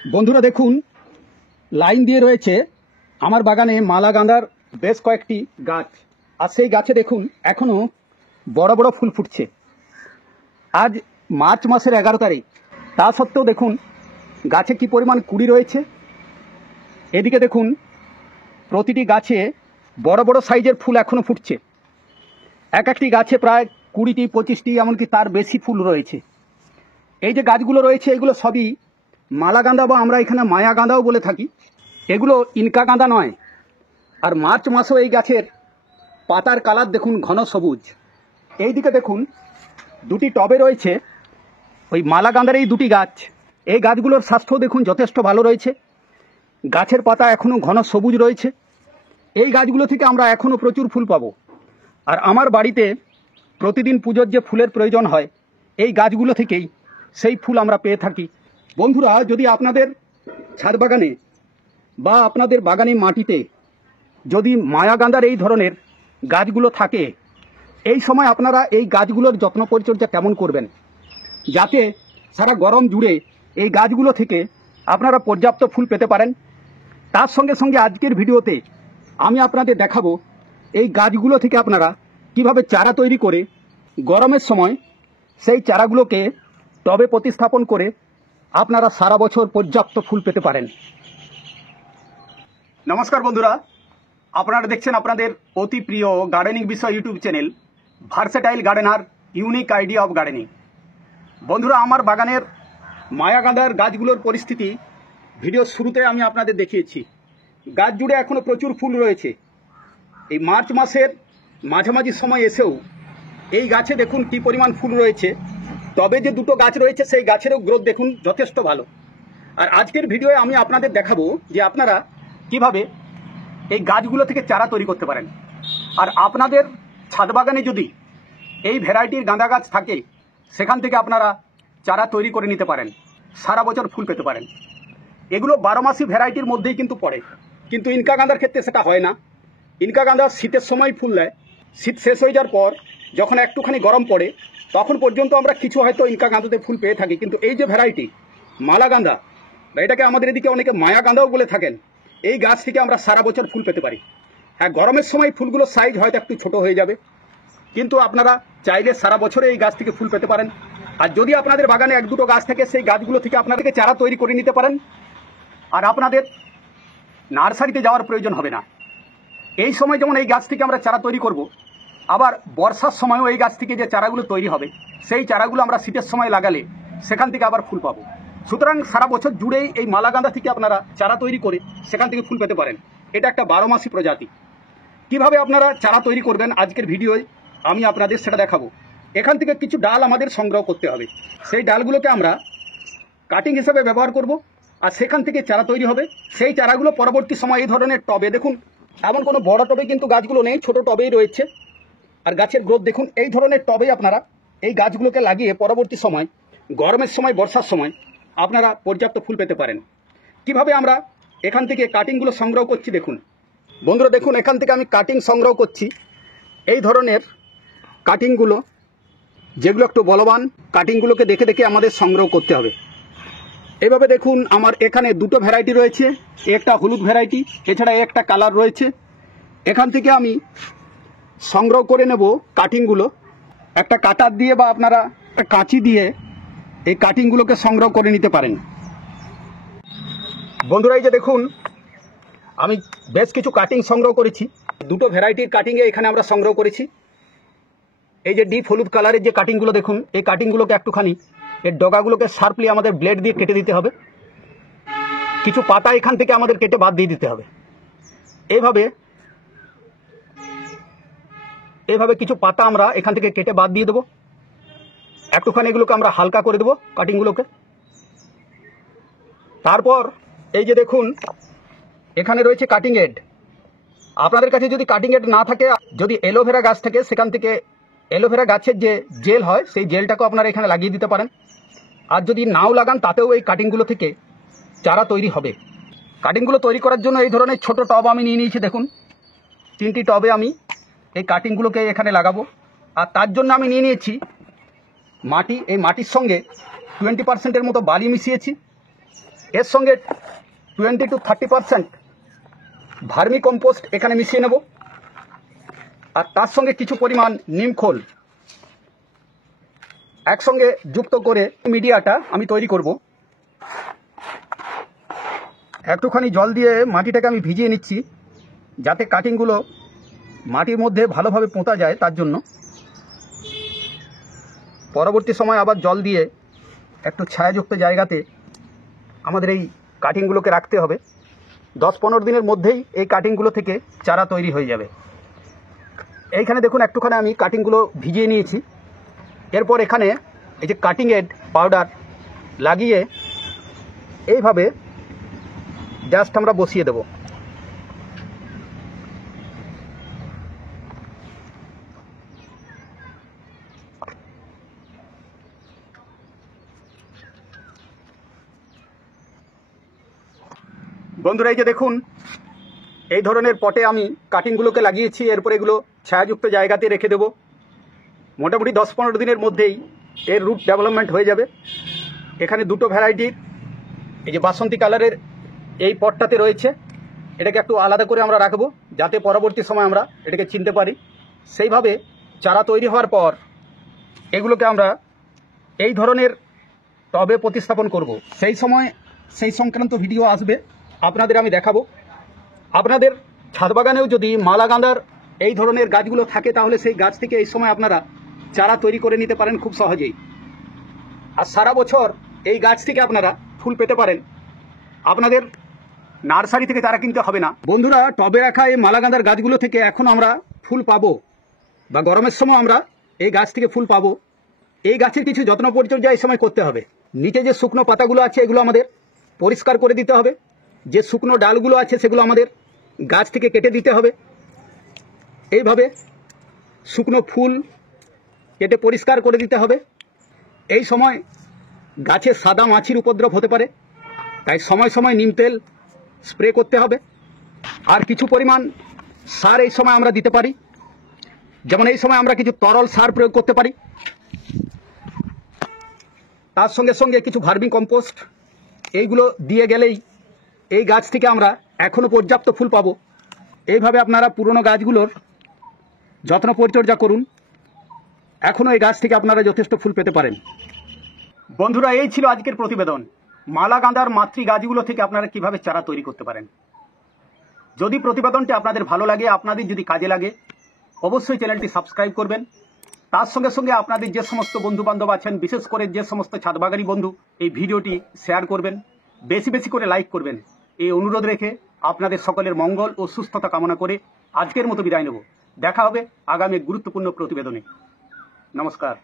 বন্ধুরা দেখুন, লাইন দিয়ে রয়েছে আমার বাগানে মালা গাঁদার বেশ কয়েকটি গাছ। আর সেই গাছে দেখুন এখনো বড় বড় ফুল ফুটছে। আজ মার্চ মাসের 11 তারিখ, তা সত্ত্বেও দেখুন গাছে কি পরিমাণ কুড়ি রয়েছে। এদিকে দেখুন প্রতিটি গাছে বড় বড় সাইজের ফুল এখনো ফুটছে। এক একটি গাছে প্রায় 20টি 25টি এমনকি তার বেশি ফুল রয়েছে। এই যে গাছগুলো রয়েছে এগুলো সবই মালা গাঁদা বা আমরা এখানে মায়া গাঁদাও বলে থাকি। এগুলো ইনকা গাঁদা নয়। আর মার্চ মাসেও এই গাছের পাতার কালার দেখুন ঘন সবুজ। এই দিকে দেখুন দুটি টবে রয়েছে ওই মালা গাঁদার এই দুটি গাছ। এই গাছগুলোর স্বাস্থ্য দেখুন যথেষ্ট ভালো রয়েছে। গাছের পাতা এখনও ঘন সবুজ রয়েছে। এই গাছগুলো থেকে আমরা এখনও প্রচুর ফুল পাবো। আর আমার বাড়িতে প্রতিদিন পুজোর যে ফুলের প্রয়োজন হয় এই গাছগুলো থেকেই সেই ফুল আমরা পেয়ে থাকি। বন্ধুরা, যদি আপনাদের ছাদ বাগানে বা আপনাদের বাগানের মাটিতে যদি মায়া গাঁদার এই ধরনের গাছগুলো থাকে, এই সময় আপনারা এই গাছগুলোর যত্ন পরিচর্যা কেমন করবেন যাতে সারা গরম জুড়ে এই গাছগুলো থেকে আপনারা পর্যাপ্ত ফুল পেতে পারেন। তার সঙ্গে সঙ্গে আজকের ভিডিওতে আমি আপনাদের দেখাবো এই গাছগুলো থেকে আপনারা কিভাবে চারা তৈরি করে গরমের সময় সেই চারাগুলোকে টবে প্রতিস্থাপন করে আপনারা সারা বছর পর্যাপ্ত ফুল পেতে পারেন। নমস্কার বন্ধুরা, আপনারা দেখছেন আপনাদের অতি প্রিয় গার্ডেনিং বিষয় YouTube channel versatile gardener, unique idea of gardening. বন্ধুরা, আমার বাগানের মায়া গাঁদার গাছগুলোর পরিস্থিতি ভিডিও শুরুতে আমি আপনাদের দেখিয়েছি। গাছ জুড়ে এখনও প্রচুর ফুল রয়েছে। এই মার্চ মাসের মাঝামাঝি সময় এসেও এই গাছে দেখুন কী পরিমাণ ফুল রয়েছে। তবে যে দুটো গাছ রয়েছে সেই গাছেরও গ্রোথ দেখুন যথেষ্ট ভালো। আর আজকের ভিডিওয়ে আমি আপনাদের দেখাবো যে আপনারা কিভাবে এই গাছগুলো থেকে চারা তৈরি করতে পারেন। আর আপনাদের ছাদ বাগানে যদি এই ভ্যারাইটির গাঁদা গাছ থাকে সেখান থেকে আপনারা চারা তৈরি করে নিতে পারেন, সারা বছর ফুল পেতে পারেন। এগুলো 12 মাসি ভ্যারাইটির মধ্যেই কিন্তু পড়ে, কিন্তু ইনকা গাঁদার ক্ষেত্রে সেটা হয় না। ইনকা গাঁদা শীতের সময় ফুল দেয়। শীত শেষ হয়ে যাওয়ার পর যখন একটুখানি গরম পড়ে তখন পর্যন্ত আমরা কিছু হয়তো ইনকা গাঁদাতে ফুল পেয়ে থাকি। কিন্তু এই যে ভ্যারাইটি মালা গাঁদা বা এটাকে আমাদের এদিকে অনেকে মায়া গাঁদাও বলে থাকেন, এই গাছ থেকে আমরা সারা বছর ফুল পেতে পারি। হ্যাঁ, গরমের সময় ফুলগুলোর সাইজ হয়তো একটু ছোট হয়ে যাবে, কিন্তু আপনারা চাইলে সারা বছরে এই গাছ থেকে ফুল পেতে পারেন। আর যদি আপনাদের বাগানে এক দুটো গাছ থেকে সেই গাছগুলো থেকে আপনাদেরকে চারা তৈরি করে নিতে পারেন। আর আপনাদের নার্সারিতে যাওয়ার প্রয়োজন হবে না। এই সময় যেমন এই গাছ থেকে আমরা চারা তৈরি করব, আবার বর্ষার সময়ও এই গাছ থেকে যে চারাগুলো তৈরি হবে সেই চারাগুলো আমরা শীতের সময় লাগালে সেখান থেকে আবার ফুল পাবো। সুতরাং সারা বছর জুড়েই এই মালা গাঁদা থেকে আপনারা চারা তৈরি করে সেখান থেকে ফুল পেতে পারেন। এটা একটা 12 মাসি প্রজাতি। কিভাবে আপনারা চারা তৈরি করবেন আজকের ভিডিওয় আমি আপনাদের সেটা দেখাবো। এখান থেকে কিছু ডাল আমাদের সংগ্রহ করতে হবে। সেই ডালগুলোকে আমরা কাটিং হিসেবে ব্যবহার করব। আর সেখান থেকে চারা তৈরি হবে। সেই চারাগুলো পরবর্তী সময় এই ধরনের টবে, দেখুন এমন কোনো বড় টবে কিন্তু গাছগুলো নেই, ছোট টবেই রয়েছে। আর গাছের গ্রোথ দেখুন এই ধরনের টবেই আপনারা এই গাছগুলোকে লাগিয়ে পরবর্তী সময় গরমের সময় বর্ষার সময় আপনারা পর্যাপ্ত ফুল পেতে পারেন। কিভাবে আমরা এখান থেকে কাটিংগুলো সংগ্রহ করছি দেখুন। বন্ধুরা দেখুন, এখান থেকে আমি কাটিং সংগ্রহ করছি। এই ধরনের কাটিংগুলো যেগুলো একটু বলবান কাটিংগুলোকে দেখে দেখে আমাদের সংগ্রহ করতে হবে। এইভাবে দেখুন আমার এখানে দুটো ভ্যারাইটি রয়েছে, একটা হলুদ ভ্যারাইটি, এছাড়া একটা কালার রয়েছে। এখান থেকে আমি সংগ্রহ করে নেব কাটিংগুলো। একটা কাটার দিয়ে বা আপনারা কাঁচি দিয়ে এই কাটিংগুলোকে সংগ্রহ করে নিতে পারেন। বন্ধুরা, এই যে দেখুন আমি বেশ কিছু কাটিং সংগ্রহ করেছি। দুটো ভ্যারাইটির কাটিংয়ে এখানে আমরা সংগ্রহ করেছি। এই যে ডিপ হলুদ কালারের যে কাটিংগুলো দেখুন, এই কাটিংগুলোকে একটুখানি এর ডগাগুলোকে শার্পলি আমাদের ব্লেড দিয়ে কেটে দিতে হবে। কিছু পাতা এখান থেকে আমাদের কেটে বাদ দিয়ে দিতে হবে। এইভাবে কিছু পাতা আমরা এখান থেকে কেটে বাদ দিয়ে দেবো। একটুখানি এগুলোকে আমরা হালকা করে দেবো কাটিংগুলোকে। তারপর এই যে দেখুন এখানে রয়েছে কাটিং এড। আপনাদের কাছে যদি কাটিং এড না থাকে, যদি অ্যালোভেরা গাছ থাকে সেখান থেকে অ্যালোভেরা গাছের যে জেল হয় সেই জেলটাকেও আপনারা এখানে লাগিয়ে দিতে পারেন। আর যদি নাও লাগান তাতেও এই কাটিংগুলো থেকে চারা তৈরি হবে। কাটিংগুলো তৈরি করার জন্য এই ধরনের ছোট টব আমি নিয়ে নিয়েছি। দেখুন 3টি টবে আমি এই কাটিংগুলোকে এখানে লাগাবো। আর তার জন্য আমি নিয়ে নিয়েছি মাটি। এই মাটির সঙ্গে 20% মতো বালি মিশিয়েছি। এর সঙ্গে 20 to 30% ভার্মি কম্পোস্ট এখানে মিশিয়ে নেব, আর তার সঙ্গে কিছু পরিমাণ নিমখোল একসঙ্গে যুক্ত করে মিডিয়াটা আমি তৈরি করব। একটুখানি জল দিয়ে মাটিটাকে আমি ভিজিয়ে নিচ্ছি, যাতে কাটিংগুলো মাটির মধ্যে ভালোভাবে পোঁতা যায়। তার জন্য পরবর্তী সময় আবার জল দিয়ে একটু ছায়াযুক্ত জায়গাতে আমাদের এই কাটিংগুলোকে রাখতে হবে। 10-15 দিনের মধ্যেই এই কাটিংগুলো থেকে চারা তৈরি হয়ে যাবে। এইখানে দেখুন একটুখানি আমি কাটিংগুলো ভিজিয়ে নিয়েছি। এরপর এখানে এই যে কাটিং এড পাউডার লাগিয়ে এইভাবে জাস্ট আমরা বসিয়ে দেব। বন্ধুরা, এই যে দেখুন এই ধরনের পটে আমি কাটিংগুলোকে লাগিয়েছি। এরপর এগুলো ছায়াযুক্ত জায়গাতে রেখে দেব। মোটামুটি 10-15 দিনের মধ্যেই এর রুট ডেভেলপমেন্ট হয়ে যাবে। এখানে দুটো ভ্যারাইটির এই যে বাসন্তী কালারের এই পটটাতে রয়েছে। এটাকে একটু আলাদা করে আমরা রাখবো, যাতে পরবর্তী সময় আমরা এটাকে চিনতে পারি। সেইভাবে চারা তৈরি হওয়ার পর এগুলোকে আমরা এই ধরনের টবে প্রতিস্থাপন করব। সেই সময় সেই সংক্রান্ত ভিডিও আসবে, আপনাদের আমি দেখাবো। আপনাদের ছাদ বাগানেও যদি মালা গাঁদার এই ধরনের গাছগুলো থাকে, তাহলে সেই গাছ থেকে এই সময় আপনারা চারা তৈরি করে নিতে পারেন খুব সহজেই। আর সারা বছর এই গাছ থেকে আপনারা ফুল পেতে পারেন। আপনাদের নার্সারি থেকে চারা কিনতে হবে না। বন্ধুরা, টবে রাখা এই মালা গাঁদার গাছগুলো থেকে এখন আমরা ফুল পাবো, বা গরমের সময় আমরা এই গাছ থেকে ফুল পাবো। এই গাছের কিছু যত্ন পরিচর্যা এই সময় করতে হবে। নিচে যে শুকনো পাতাগুলো আছে এগুলো আমাদের পরিষ্কার করে দিতে হবে। যে শুকনো ডালগুলো আছে সেগুলো আমাদের গাছ থেকে কেটে দিতে হবে। এইভাবে শুকনো ফুল কেটে পরিষ্কার করে দিতে হবে। এই সময় গাছে সাদা মাছির উপদ্রব হতে পারে, তাই সময় সময় নিম তেল স্প্রে করতে হবে। আর কিছু পরিমাণ সার এই সময় আমরা দিতে পারি, যেমন এই সময় আমরা কিছু তরল সার প্রয়োগ করতে পারি। তার সঙ্গে সঙ্গে কিছু ভার্মি কম্পোস্ট এইগুলো দিয়ে গেলেই এই গাছ থেকে আমরা এখনও পর্যাপ্ত ফুল পাবো। এইভাবে আপনারা পুরনো গাছগুলোর যত্ন পরিচর্যা করুন, এখনও এই গাছ থেকে আপনারা যথেষ্ট ফুল পেতে পারেন। বন্ধুরা, এই ছিল আজকের প্রতিবেদন। মালা গাঁদার মাতৃ গাছগুলো থেকে আপনারা কিভাবে চারা তৈরি করতে পারেন। যদি প্রতিবেদনটি আপনাদের ভালো লাগে, আপনাদের যদি কাজে লাগে, অবশ্যই চ্যানেলটি সাবস্ক্রাইব করবেন। তার সঙ্গে সঙ্গে আপনাদের যে সমস্ত বন্ধু বান্ধব আছেন, বিশেষ করে যে সমস্ত ছাদবাগানি বন্ধু, এই ভিডিওটি শেয়ার করবেন, বেশি বেশি করে লাইক করবেন। এই অনুরোধ রেখে আপনাদের সকলের মঙ্গল ও সুস্থতা কামনা করে আজকের মতো বিদায় নেব। দেখা হবে আগামী গুরুত্বপূর্ণ প্রতিবেদনে। নমস্কার।